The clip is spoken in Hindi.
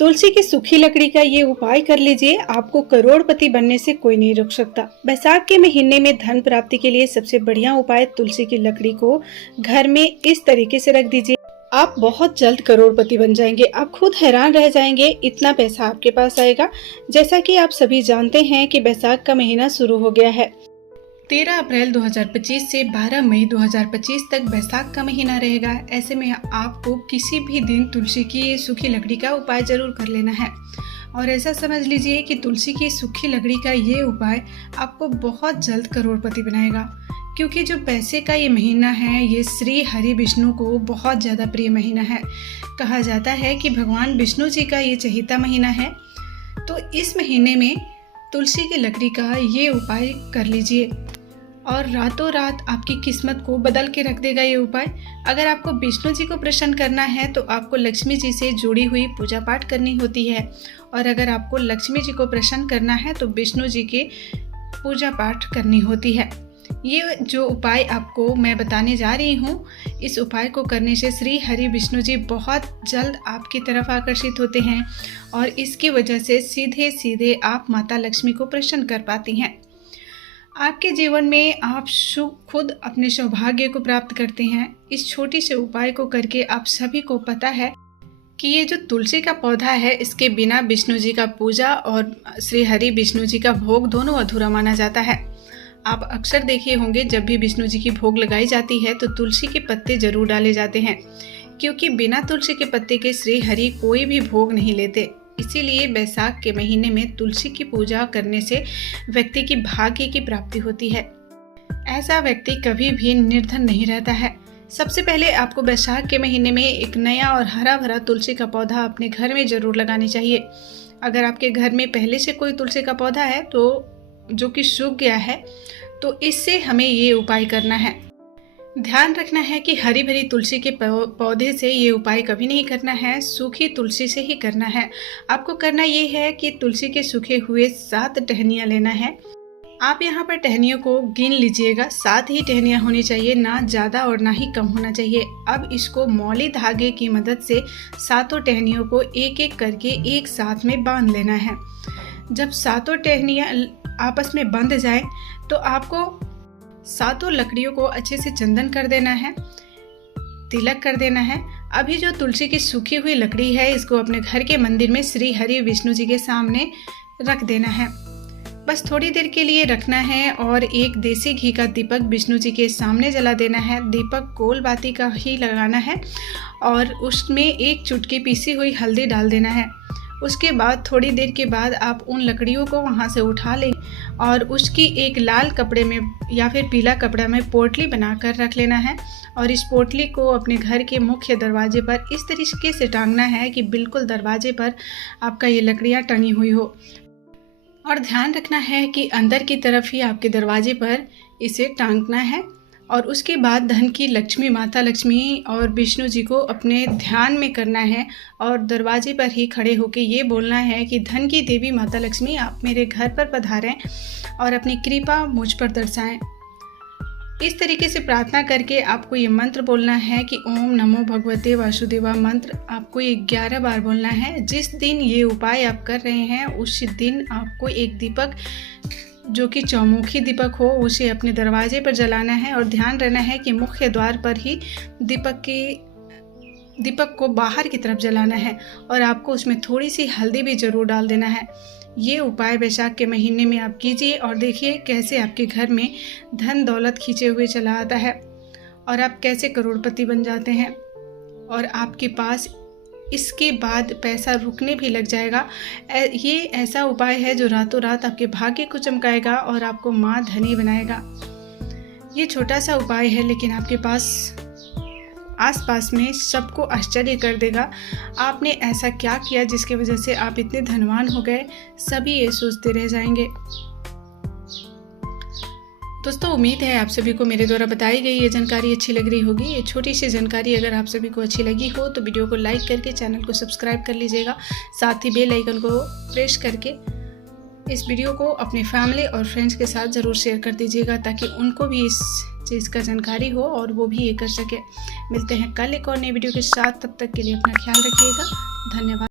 तुलसी की सूखी लकड़ी का ये उपाय कर लीजिए, आपको करोड़पति बनने से कोई नहीं रोक सकता। बैसाख के महीने में धन प्राप्ति के लिए सबसे बढ़िया उपाय तुलसी की लकड़ी को घर में इस तरीके से रख दीजिए। आप बहुत जल्द करोड़पति बन जाएंगे। आप खुद हैरान रह जाएंगे, इतना पैसा आपके पास आएगा। जैसा कि आप सभी जानते हैं कि बैसाख का महीना शुरू हो गया है। 13 अप्रैल 2025 से 12 मई 2025 तक बैसाख का महीना रहेगा। ऐसे में आपको किसी भी दिन तुलसी की सूखी लकड़ी का उपाय जरूर कर लेना है। और ऐसा समझ लीजिए कि तुलसी की सूखी लकड़ी का ये उपाय आपको बहुत जल्द करोड़पति बनाएगा, क्योंकि जो पैसे का ये महीना है ये श्री हरि विष्णु को बहुत ज़्यादा प्रिय महीना है। कहा जाता है कि भगवान विष्णु जी का ये चहेता महीना है। तो इस महीने में तुलसी की लकड़ी का ये उपाय कर लीजिए और रातों रात आपकी किस्मत को बदल के रख देगा ये उपाय। अगर आपको विष्णु जी को प्रसन्न करना है तो आपको लक्ष्मी जी से जुड़ी हुई पूजा पाठ करनी होती है, और अगर आपको लक्ष्मी जी को प्रसन्न करना है तो विष्णु जी के पूजा पाठ करनी होती है। ये जो उपाय आपको मैं बताने जा रही हूँ, इस उपाय को करने से श्री हरि विष्णु जी बहुत जल्द आपकी तरफ आकर्षित होते हैं और इसकी वजह से सीधे सीधे आप माता लक्ष्मी को प्रसन्न कर पाती हैं। आपके जीवन में आप खुद अपने सौभाग्य को प्राप्त करते हैं। इस छोटी से उपाय को करके आप सभी को पता है कि ये जो तुलसी का पौधा है, इसके बिना विष्णु जी का पूजा और श्री हरि विष्णु जी का भोग दोनों अधूरा माना जाता है। आप अक्सर देखे होंगे जब भी विष्णु जी की भोग लगाई जाती है तो तुलसी के पत्ते जरूर डाले जाते हैं, क्योंकि बिना तुलसी के पत्ते के श्री हरि कोई भी भोग नहीं लेते। इसीलिए बैसाख के महीने में तुलसी की पूजा करने से व्यक्ति की भाग्य की प्राप्ति होती है। ऐसा व्यक्ति कभी भी निर्धन नहीं रहता है। सबसे पहले आपको बैसाख के महीने में एक नया और हरा भरा तुलसी का पौधा अपने घर में जरूर लगानी चाहिए। अगर आपके घर में पहले से कोई तुलसी का पौधा है तो जो कि सूख गया है, तो इससे हमें ये उपाय करना है। ध्यान रखना है कि हरी भरी तुलसी के पौधे से ये उपाय कभी नहीं करना है, सूखी तुलसी से ही करना है। आपको करना ये है कि तुलसी के सूखे हुए 7 टहनियाँ लेना है। आप यहाँ पर टहनियों को गिन लीजिएगा, 7 ही टहनियाँ होनी चाहिए, ना ज़्यादा और ना ही कम होना चाहिए। अब इसको मौली धागे की मदद से 7 टहनियों को एक एक करके एक साथ में बांध लेना है। जब 7 टहनियाँ आपस में बंध जाए तो आपको 7 लकड़ियों को अच्छे से चंदन कर देना है, तिलक कर देना है। अभी जो तुलसी की सूखी हुई लकड़ी है, इसको अपने घर के मंदिर में श्री हरि विष्णु जी के सामने रख देना है। बस थोड़ी देर के लिए रखना है और एक देसी घी का दीपक विष्णु जी के सामने जला देना है। दीपक गोल बाती का ही लगाना है और उसमें एक चुटकी पीसी हुई हल्दी डाल देना है। उसके बाद थोड़ी देर के बाद आप उन लकड़ियों को वहाँ से उठा लें और उसकी एक लाल कपड़े में या फिर पीला कपड़ा में पोटली बनाकर रख लेना है, और इस पोटली को अपने घर के मुख्य दरवाजे पर इस तरीके से टांगना है कि बिल्कुल दरवाजे पर आपका ये लकड़ियाँ टंगी हुई हो। और ध्यान रखना है कि अंदर की तरफ ही आपके दरवाजे पर इसे टांगना है। और उसके बाद धन की लक्ष्मी, माता लक्ष्मी और विष्णु जी को अपने ध्यान में करना है और दरवाजे पर ही खड़े होकर ये बोलना है कि धन की देवी माता लक्ष्मी, आप मेरे घर पर पधारें और अपनी कृपा मुझ पर दर्शाएं। इस तरीके से प्रार्थना करके आपको ये मंत्र बोलना है कि ओम नमो भगवते वासुदेवा मंत्र आपको ये 11 बार बोलना है। जिस दिन ये उपाय आप कर रहे हैं उस दिन आपको एक दीपक, जो कि चौमुखी दीपक हो, उसे अपने दरवाजे पर जलाना है। और ध्यान रहना है कि मुख्य द्वार पर ही दीपक को बाहर की तरफ जलाना है और आपको उसमें थोड़ी सी हल्दी भी जरूर डाल देना है। ये उपाय बैसाख के महीने में आप कीजिए और देखिए कैसे आपके घर में धन दौलत खींचे हुए चला आता है और आप कैसे करोड़पति बन जाते हैं और आपके पास इसके बाद पैसा रुकने भी लग जाएगा। ये ऐसा उपाय है जो रातों रात आपके भाग्य को चमकाएगा और आपको माँ धनी बनाएगा। ये छोटा सा उपाय है लेकिन आपके पास आसपास में सबको आश्चर्य कर देगा। आपने ऐसा क्या किया जिसकी वजह से आप इतने धनवान हो गए, सभी ये सोचते रह जाएंगे। दोस्तों, उम्मीद है आप सभी को मेरे द्वारा बताई गई ये जानकारी अच्छी लग रही होगी। ये छोटी सी जानकारी अगर आप सभी को अच्छी लगी हो तो वीडियो को लाइक करके चैनल को सब्सक्राइब कर लीजिएगा, साथ ही बेल आइकन को प्रेस करके इस वीडियो को अपने फैमिली और फ्रेंड्स के साथ ज़रूर शेयर कर दीजिएगा ताकि उनको भी इस चीज़ का जानकारी हो और वो भी ये कर सके। मिलते हैं कल एक और नई वीडियो के साथ, तब तक के लिए अपना ख्याल रखिएगा। धन्यवाद।